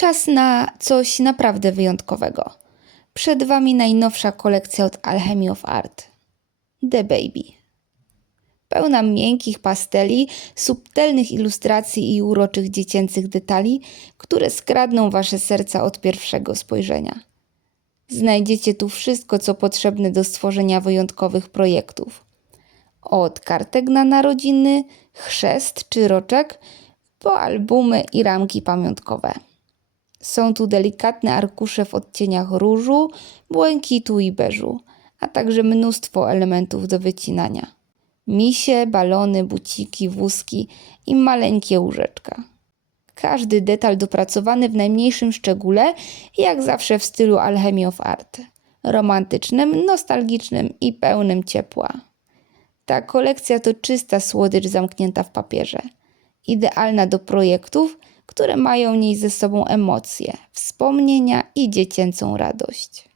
Czas na coś naprawdę wyjątkowego. Przed Wami najnowsza kolekcja od Alchemy of Art. The Baby. Pełna miękkich pasteli, subtelnych ilustracji i uroczych dziecięcych detali, które skradną Wasze serca od pierwszego spojrzenia. Znajdziecie tu wszystko, co potrzebne do stworzenia wyjątkowych projektów. Od kartek na narodziny, chrzest czy roczek, po albumy i ramki pamiątkowe. Są tu delikatne arkusze w odcieniach różu, błękitu i beżu, a także mnóstwo elementów do wycinania. Misie, balony, buciki, wózki i maleńkie łóżeczka. Każdy detal dopracowany w najmniejszym szczególe, jak zawsze w stylu Alchemy of Art. Romantycznym, nostalgicznym i pełnym ciepła. Ta kolekcja to czysta słodycz zamknięta w papierze. Idealna do projektów, które mają nieść ze sobą emocje, wspomnienia i dziecięcą radość.